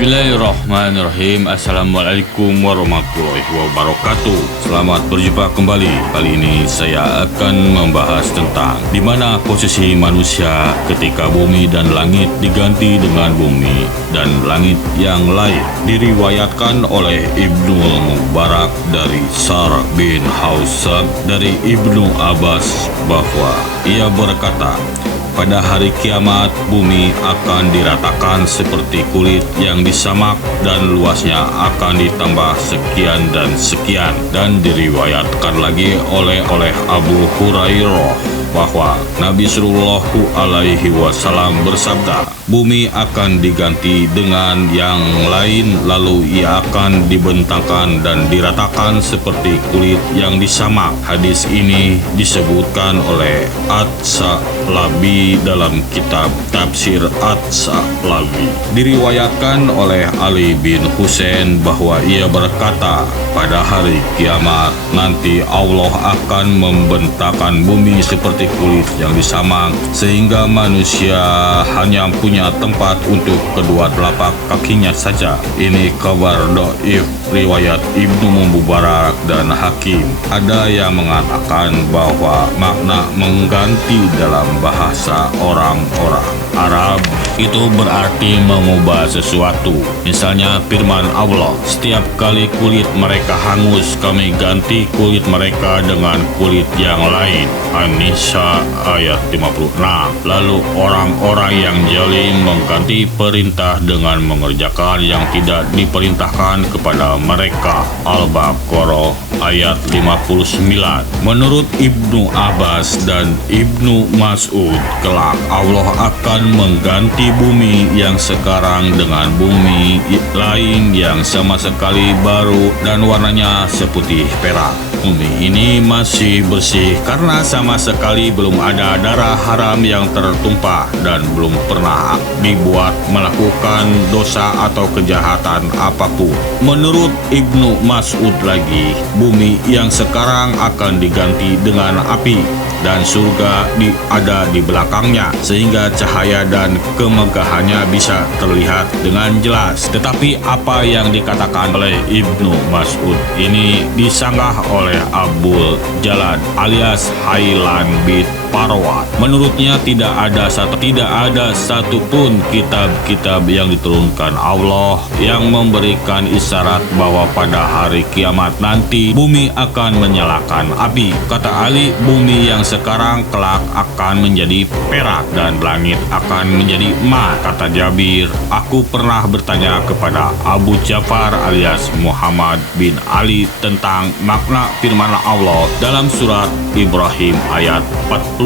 Bismillahirrahmanirrahim. Assalamualaikum warahmatullahi wabarakatuh. Selamat berjumpa kembali. Kali ini saya akan membahas tentang di mana posisi manusia ketika bumi dan langit diganti dengan bumi dan langit yang lain. Diriwayatkan oleh Ibnu Mubarak dari Sar bin Hausab dari Ibnu Abbas bahwa ia berkata, pada hari kiamat, bumi akan diratakan seperti kulit yang disamak dan luasnya akan ditambah sekian dan sekian. Dan diriwayatkan lagi oleh Abu Hurairah bahwa Nabi Sallallahu Alaihi Wasallam bersabda, bumi akan diganti dengan yang lain, lalu ia akan dibentangkan dan diratakan seperti kulit yang disamak. Hadis ini disebutkan oleh At-Sa'labi dalam kitab Tafsir At-Sa'labi. Diriwayatkan oleh Ali bin Husain bahwa ia berkata, pada hari kiamat nanti Allah akan membentangkan bumi seperti kulit yang disamak sehingga manusia hanya punya tempat untuk kedua telapak kakinya saja. Ini kabar dhaif riwayat Ibnu Mubarak dan Hakim. Ada yang mengatakan bahwa makna mengganti dalam bahasa orang-orang Arab itu berarti mengubah sesuatu. Misalnya firman Allah, setiap kali kulit mereka hangus, kami ganti kulit mereka dengan kulit yang lain. An-Nisa ayat 56. Lalu orang-orang yang zalim mengganti perintah dengan mengerjakan yang tidak diperintahkan kepada mereka. Al-Baqarah ayat 59. Menurut Ibnu Abbas dan Ibnu Mas'ud, kelak Allah akan mengganti bumi yang sekarang dengan bumi lain yang sama sekali baru dan warnanya seputih perak. Bumi ini masih bersih karena sama sekali belum ada darah haram yang tertumpah dan belum pernah dibuat melakukan dosa atau kejahatan apapun. Menurut Ibnu Mas'ud lagi, bumi yang sekarang akan diganti dengan api dan surga ada di belakangnya sehingga cahaya dan kemegahannya bisa terlihat dengan jelas. Tetapi apa yang dikatakan oleh Ibnu Mas'ud ini disanggah oleh Abul Jalad alias Haylan bin Parwat. Menurutnya tidak ada satupun kitab-kitab yang diturunkan Allah yang memberikan isyarat bahwa pada hari kiamat nanti bumi akan menyalakan api. Kata Ali, bumi yang sekarang kelak akan menjadi perak dan langit akan menjadi emas. Kata Jabir, aku pernah bertanya kepada Abu Ja'far alias Muhammad bin Ali tentang makna firman Allah dalam surat Ibrahim ayat 48.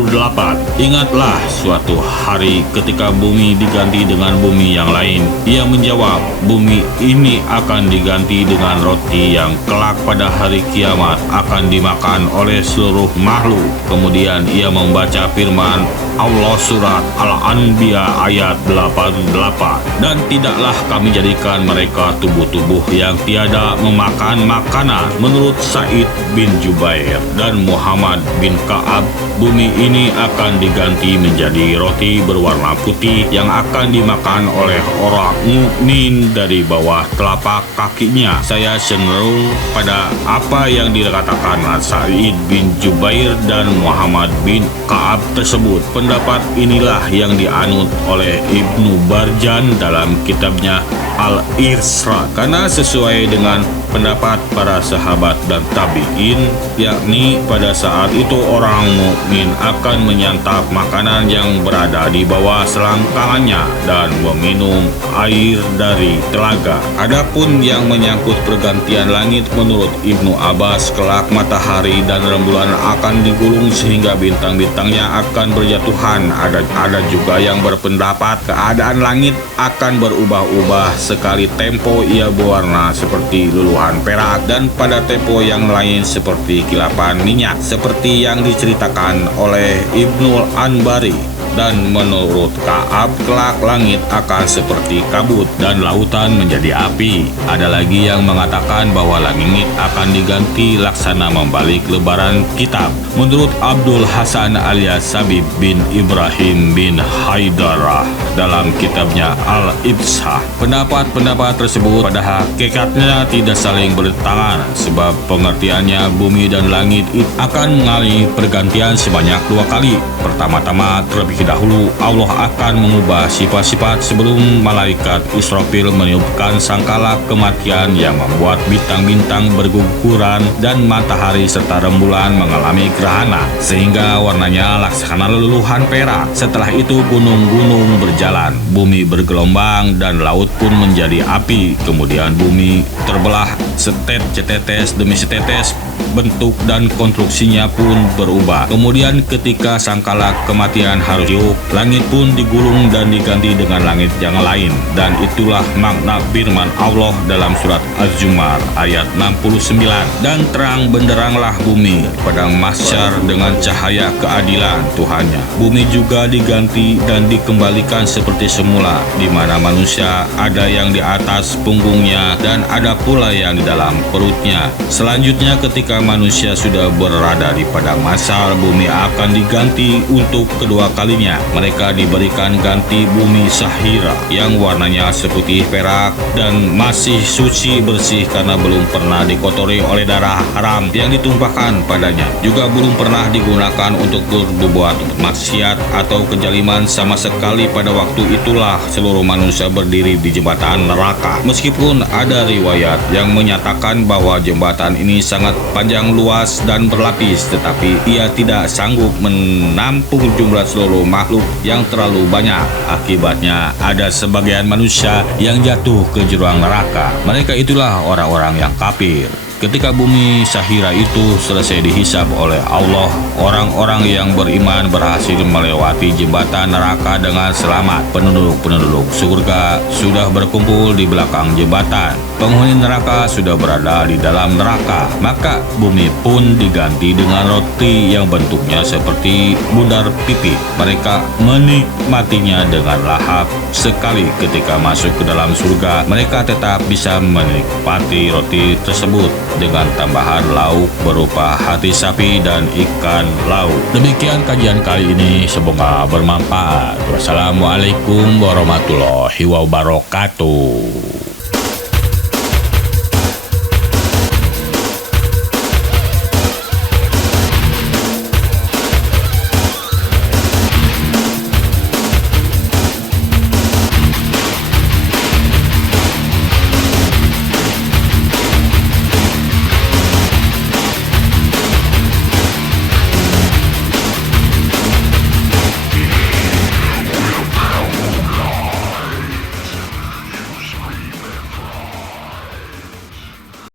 Ingatlah suatu hari ketika bumi diganti dengan bumi yang lain. Ia menjawab, bumi ini akan diganti dengan roti yang kelak pada hari kiamat akan dimakan oleh seluruh makhluk. Kemudian ia membaca firman Allah surat Al-Anbiya ayat 88. Dan tidaklah kami jadikan mereka tubuh-tubuh yang tiada memakan makanan. Menurut Sa'id bin Jubair dan Muhammad bin Ka'ab, bumi ini akan diganti menjadi roti berwarna putih yang akan dimakan oleh orang mukmin dari bawah telapak kakinya. Saya cenderung pada apa yang dikatakan Sa'id bin Jubair dan Muhammad bin Ka'ab tersebut. Pendapat inilah yang dianut oleh Ibnu Barjan dalam kitabnya Al-Irsad, karena sesuai dengan pendapat para sahabat dan tabi'in, yakni pada saat itu orang mukmin akan menyantap makanan yang berada di bawah selangkangannya dan meminum air dari telaga. Adapun yang menyangkut pergantian langit, menurut Ibnu Abbas, kelak matahari dan rembulan akan digulung sehingga bintang-bintangnya akan berjatuhan. Ada juga yang berpendapat keadaan langit akan berubah-ubah. Sekali tempo ia berwarna seperti luluhan perak dan pada tempo yang lain seperti kilapan minyak, seperti yang diceritakan oleh Ibnu Anbari. Dan menurut Ka'ab, kelak langit akan seperti kabut dan lautan menjadi api. Ada lagi yang mengatakan bahwa langit akan diganti laksana membalik lebaran kitab. Menurut Abdul Hasan alias Sabib bin Ibrahim bin Haidarah dalam kitabnya Al-Ibsah. Pendapat-pendapat tersebut pada hakikatnya tidak saling bertentangan, sebab pengertiannya bumi dan langit akan mengalami pergantian sebanyak 2 kali. Pertama-tama terlebih dahulu Allah akan mengubah sifat-sifat sebelum malaikat Israfil meniupkan sangkala kematian yang membuat bintang-bintang berguguran dan matahari serta rembulan mengalami gerhana sehingga warnanya laksana luluhan perak. Setelah itu gunung-gunung berjalan, bumi bergelombang dan laut pun menjadi api. Kemudian bumi terbelah setetes demi setetes, bentuk dan konstruksinya pun berubah. Kemudian ketika sangkala kematian harus diuk, langit pun digulung dan diganti dengan langit yang lain. Dan itulah makna firman Allah dalam surat Az-Zumar ayat 69. Dan terang benderanglah bumi pada mahsyar dengan cahaya keadilan Tuhannya. Bumi juga diganti dan dikembalikan seperti semula, di mana manusia ada yang di atas punggungnya dan ada pula yang di dalam perutnya. Selanjutnya ketika manusia sudah berada di padang mahsyar, bumi akan diganti untuk kedua kalinya. Mereka diberikan ganti bumi Sahira yang warnanya seputih perak dan masih suci bersih karena belum pernah dikotori oleh darah haram yang ditumpahkan padanya. Juga belum pernah digunakan untuk berbuat maksiat atau kejaliman sama sekali. Pada waktu itulah seluruh manusia berdiri di jembatan neraka. Meskipun ada riwayat yang menyatakan bahwa jembatan ini sangat panjang, luas dan berlapis, tetapi ia tidak sanggup menampung jumlah seluruh makhluk yang terlalu banyak. Akibatnya ada sebagian manusia yang jatuh ke jurang neraka. Mereka itulah orang-orang yang kafir. Ketika bumi Sahira itu selesai dihisab oleh Allah, orang-orang yang beriman berhasil melewati jembatan neraka dengan selamat. Penduduk-penduduk surga sudah berkumpul di belakang jembatan. Penghuni neraka sudah berada di dalam neraka. Maka bumi pun diganti dengan roti yang bentuknya seperti bundar pipi. Mereka menikmatinya dengan lahap sekali. Ketika masuk ke dalam surga, mereka tetap bisa menikmati roti tersebut dengan tambahan lauk berupa hati sapi dan ikan laut. Demikian kajian kali ini, semoga bermanfaat. Wassalamualaikum warahmatullahi wabarakatuh.